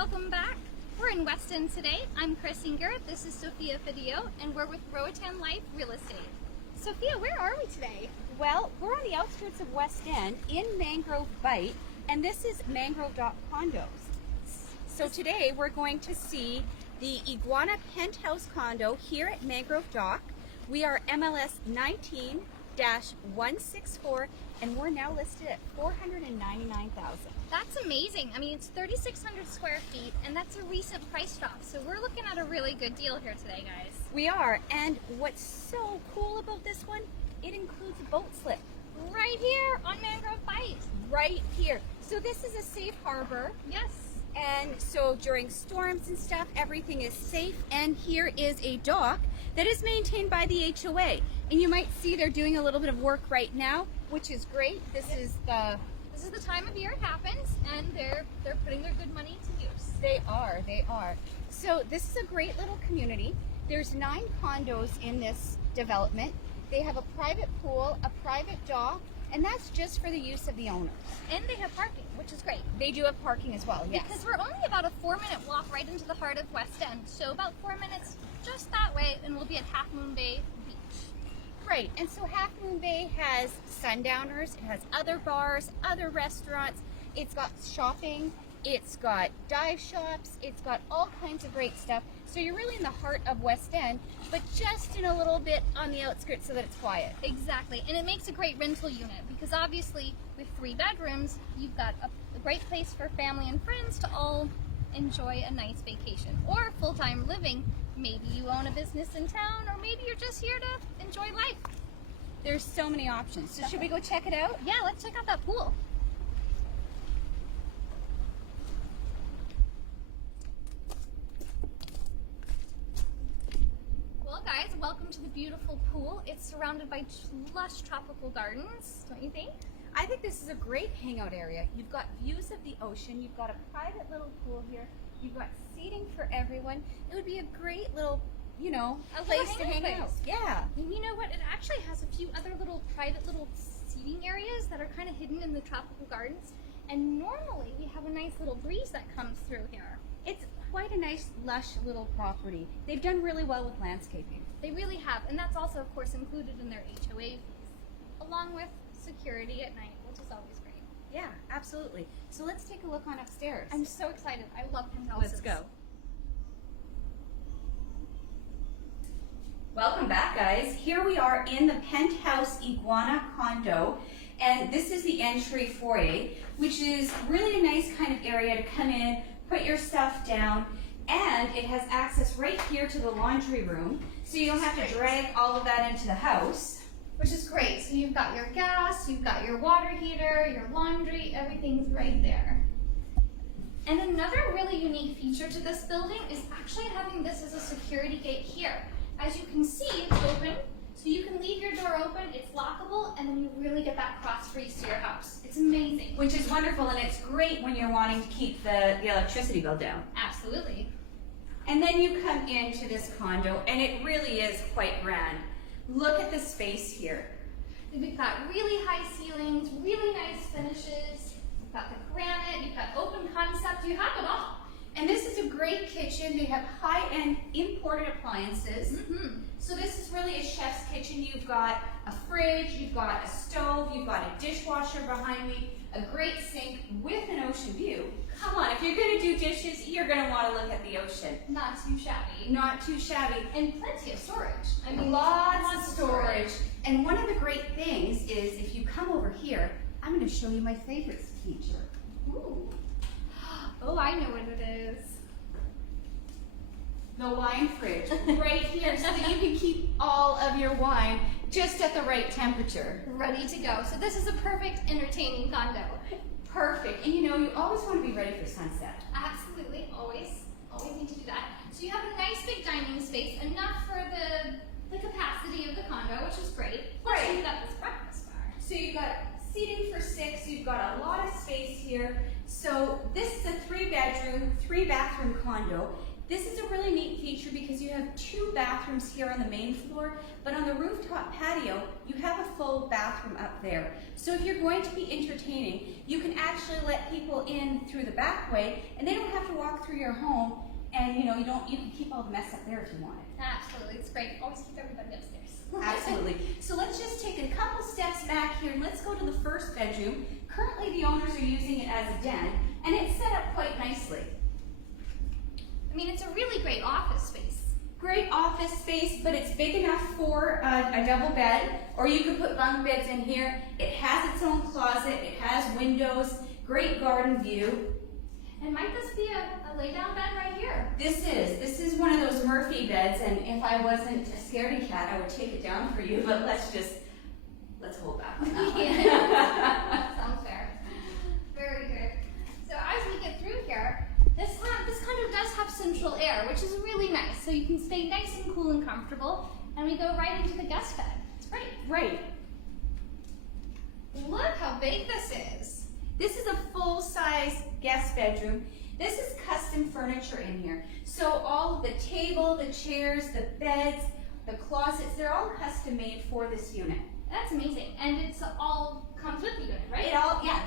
welcome back. We're in West End today. I'm Chris Inger, this is Sophia Fidio, and we're with Roatan Life Real Estate. Sophia, where are we today? Well, we're on the outskirts of West End in Mangrove Bight, and this is Mangrove Dock condos. So today we're going to see the Iguana Penthouse condo here at Mangrove Dock. We are MLS 19-164, and we're now listed at $499,000. That's amazing. I mean, it's 3,600 square feet, and that's a recent price drop. So we're looking at a really good deal here today, guys. We are, and what's so cool about this one, it includes a boat slip. Right here on Mangrove Bight. Right here. So this is a safe harbor. Yes. And so during storms and stuff, everything is safe. And here is a dock that is maintained by the HOA. And you might see they're doing a little bit of work right now, which is great. This is the time of year it happens, and they're putting their good money to use. They are. So this is a great little community. There's 9 condos in this development. They have a private pool, a private dock, and that's just for the use of the owners. And they have parking, which is great. They do have parking as well, yes. Because we're only about a 4-minute walk right into the heart of West End. So about 4 minutes just that way, and we'll be at Half Moon Bay Beach. Right, and so Half Moon Bay has sundowners, it has other bars, other restaurants, it's got shopping, it's got dive shops, it's got all kinds of great stuff. So you're really in the heart of West End, but just in a little bit on the outskirts so that it's quiet. Exactly, and it makes a great rental unit because obviously with 3 bedrooms, you've got a great place for family and friends to all enjoy a nice vacation or full-time living. Maybe you own a business in town, or maybe you're just here to enjoy life. There's so many options. So should we go check it out? Yeah, let's check out that pool. Well, guys, welcome to the beautiful pool. It's surrounded by lush tropical gardens, don't you think? I think this is a great hangout area. You've got views of the ocean. You've got a private little pool here. You've got seating for everyone. It would be a great little, A place to hang out. Yeah. And you know what? It actually has a few other little private little seating areas that are kind of hidden in the tropical gardens. And normally we have a nice little breeze that comes through here. It's quite a nice, lush little property. They've done really well with landscaping. They really have. And that's also, of course, included in their HOA fees, along with security at night, which is always great. Yeah, absolutely. So let's take a look on upstairs. I'm so excited. I love penthouses. Let's go. Welcome back, guys. Here we are in the Penthouse Iguana condo, and this is the entry foyer, which is really a nice kind of area to come in, put your stuff down, and it has access right here to the laundry room, so you don't have to drag all of that into the house. Which is great. So you've got your gas, you've got your water heater, your laundry, everything's right there. And another really unique feature to this building is actually having this as a security gate here. As you can see, it's open, so you can leave your door open, it's lockable, and then you really get that cross breeze to your house. It's amazing. Which is wonderful, and it's great when you're wanting to keep the electricity bill down. Absolutely. And then you come into this condo, and it really is quite grand. Look at the space here. We've got really high ceilings, really nice finishes. You've got the granite, you've got open concept, you have it all. And this is a great kitchen. They have high-end imported appliances. Mm-hmm. So this is really a chef's kitchen. You've got a fridge, you've got a stove, you've got a dishwasher behind me, a great sink with an ocean view. Come on, if you're going to do dishes, you're going to want to look at the ocean. Not too shabby. Not too shabby. And plenty of storage. I mean, lots of storage. And one of the great things is if you come over here, I'm going to show you my favorite feature. Ooh. Oh, I know what it is. The wine fridge right here so that you can keep all of your wine just at the right temperature. Ready to go. So this is a perfect entertaining condo. Perfect. And you always want to be ready for sunset. Absolutely. Always need to do that. So you have a nice big dining space, enough for the capacity of the condo, which is great. Plus you've got this breakfast bar. So you've got seating for 6, you've got a lot of space here. So this is a 3-bedroom, 3-bathroom condo. This is a really neat feature because you have 2 bathrooms here on the main floor, but on the rooftop patio, you have a full bathroom up there. So if you're going to be entertaining, you can actually let people in through the back way, and they don't have to walk through your home, and you can keep all the mess up there if you want it. Absolutely, it's great. Always keep everybody upstairs. Absolutely. So let's just take a couple steps back here and let's go to the first bedroom. Currently the owners are using it as a den, and it's set up quite nicely. I mean, it's a really great office space. Great office space, but it's big enough for a double bed, or you could put bunk beds in here. It has its own closet, it has windows, great garden view. And might this be a lay-down bed right here? This is one of those Murphy beds, and if I wasn't a scaredy cat, I would take it down for you, but let's hold back on that one. Yeah. Sounds fair. Very good. So as we get through here, this kind of does have central air, which is really nice. So you can stay nice and cool and comfortable, and we go right into the guest bed. It's great. Right. Look how big this is. This is a full-size guest bedroom. This is custom furniture in here. So all of the table, the chairs, the beds, the closets, they're all custom made for this unit. That's amazing. And it's all comes with the unit, right?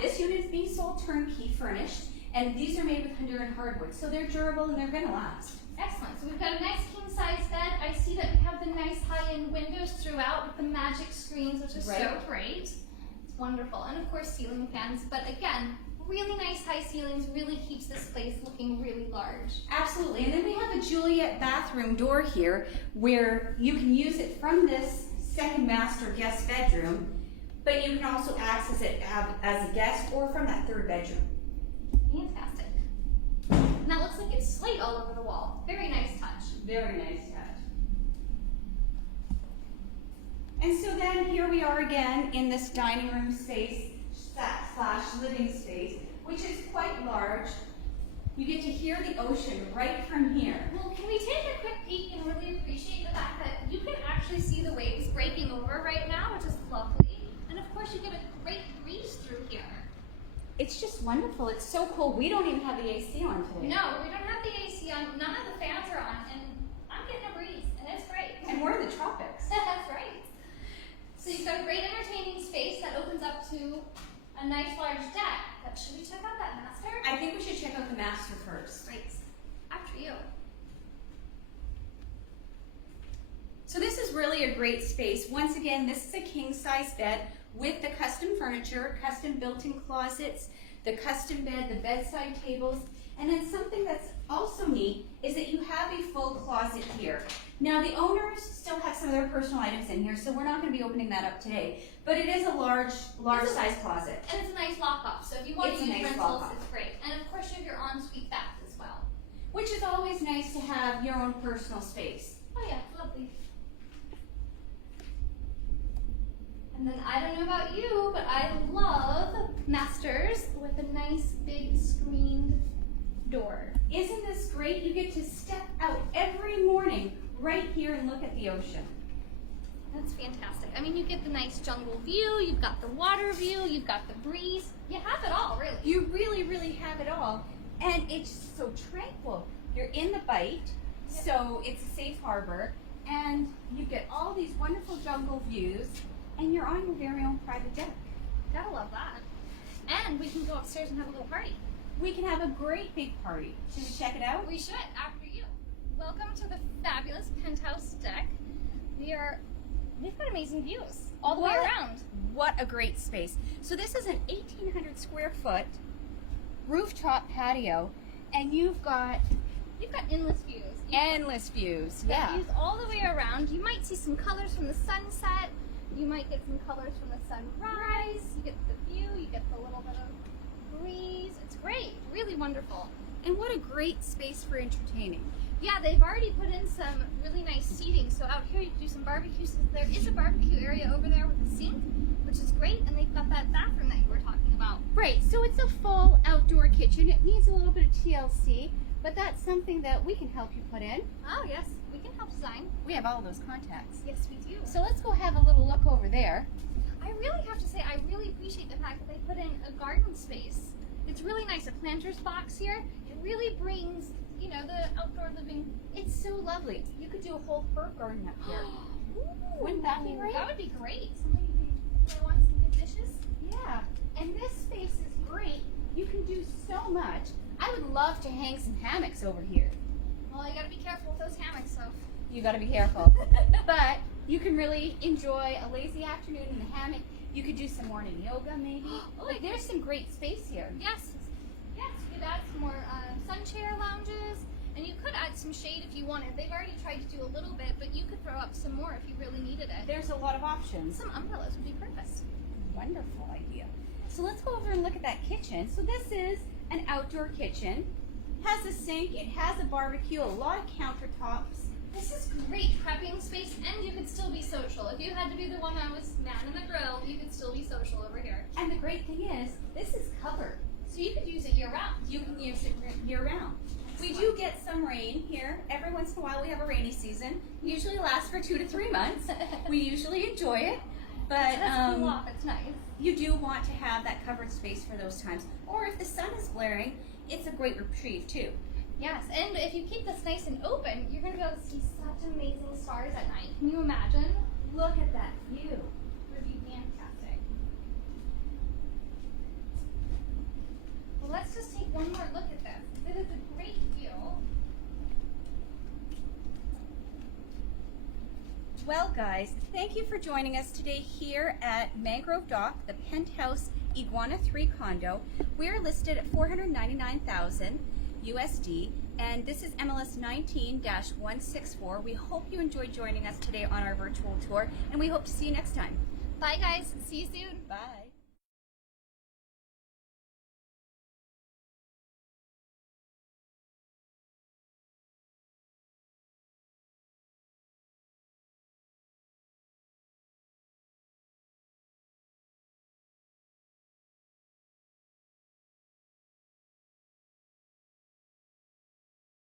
This unit is being sold turnkey furnished, and these are made with Honduran hardwood. So they're durable and they're gonna last. Excellent. So we've got a nice king-size bed. I see that we have the nice high-end windows throughout with the magic screens, which is so great. It's wonderful. And of course, ceiling fans. But again, really nice high ceilings really keeps this place looking really large. Absolutely. And then we have a Juliet bathroom door here where you can use it from this second master guest bedroom, but you can also access it as a guest or from that third bedroom. Fantastic. And that looks like it's slate all over the wall. Very nice touch. Very nice touch. And so then here we are again in this dining room space / living space, which is quite large. You get to hear the ocean right from here. Well, can we take a quick peek and really appreciate the fact that you can actually see the waves breaking over right now, which is lovely. And of course you get a great breeze through here. It's just wonderful. It's so cool. We don't even have the AC on today. No, we don't have the AC on. None of the fans are on, and I'm getting a breeze, and it's great. And we're in the tropics. That's right. So you've got a great entertaining space that opens up to a nice large deck. But should we check out that master? I think we should check out the master first. Great. After you. So this is really a great space. Once again, this is a king-size bed with the custom furniture, custom built-in closets, the custom bed, the bedside tables, and then something that's also neat is that you have a full closet here. Now the owners still have some of their personal items in here, so we're not going to be opening that up today, but it is a large size closet. And it's a nice lock-up, so if you want It's to a use nice rentals, lock-up. it's great. And of course you have your ensuite bath as well. Which is always nice to have your own personal space. Oh yeah, lovely. And then I don't know about you, but I love masters with a nice big screened door. Isn't this great? You get to step out every morning right here and look at the ocean. That's fantastic. I mean, you get the nice jungle view, you've got the water view, you've got the breeze. You have it all, really. You really, really have it all. And it's so tranquil. You're in the bite, so it's a safe harbor, and you get all these wonderful jungle views, and you're on your very own private deck. Gotta love that. And we can go upstairs and have a little party. We can have a great big party. Should we check it out? We should, after you. Welcome to the fabulous penthouse deck. We've got amazing views all the way around. What a great space. So this is an 1,800 square foot rooftop patio, and you've got endless views. endless views. Yeah. Views all the way around. You might see some colors from the sunset. You might get some colors from the sunrise. You get the view. You get the little bit of breeze. It's great. Really wonderful. And what a great space for entertaining. Yeah, they've already put in some really nice seating. So out here you can do some barbecues. So there is a barbecue area over there with a sink, which is great. And they've got that bathroom that you were talking about. Right, so it's a full outdoor kitchen. It needs a little bit of TLC, but that's something that we can help you put in. Oh yes, we can help design. We have all of those contacts. Yes, we do. So let's go have a little look over there. I really have to say, I really appreciate the fact that they put in a garden space. It's really nice. A planter's box here. It really brings you know, the outdoor living. It's so lovely. You could do a whole herb garden up here. Wouldn't that be great? That would be great. Somebody who wants some good dishes. Yeah. And this space is great. You can do so much. I would love to hang some hammocks over here. Well, you gotta be careful with those hammocks, though. You gotta be careful. But you can really enjoy a lazy afternoon in the hammock. You could do some morning yoga maybe. Like there's some great space here. Yes. Yes, you could add some more sun chair lounges, and you could add some shade if you wanted. They've already tried to do a little bit, but you could throw up some more if you really needed it. There's a lot of options. Some umbrellas would be perfect. Wonderful idea. So let's go over and look at that kitchen. So this is an outdoor kitchen. Has a sink, it has a barbecue, a lot of countertops. This is great prepping space, and you could still be social. If you had to be the one that was manning the grill, you could still be social over here. And the great thing is, this is covered. So you could use it year-round. You can use it year-round. We do get some rain here. Every once in a while we have a rainy season. It usually lasts for 2 to 3 months. We usually enjoy it. But Let's cool off, it's nice. You do want to have that covered space for those times. Or if the sun is glaring, it's a great reprieve too. Yes, and if you keep this nice and open, you're going to be able to see such amazing stars at night. Can you imagine? Look at that view. It would be fantastic. Well, let's just take one more look at this. This is a great view. Well, guys, thank you for joining us today here at Mangrove Dock, the Penthouse Iguana 3 condo. We're listed at $499,000 USD, and this is MLS 19-164. We hope you enjoyed joining us today on our virtual tour, and we hope to see you next time. Bye, guys. See you soon. Bye.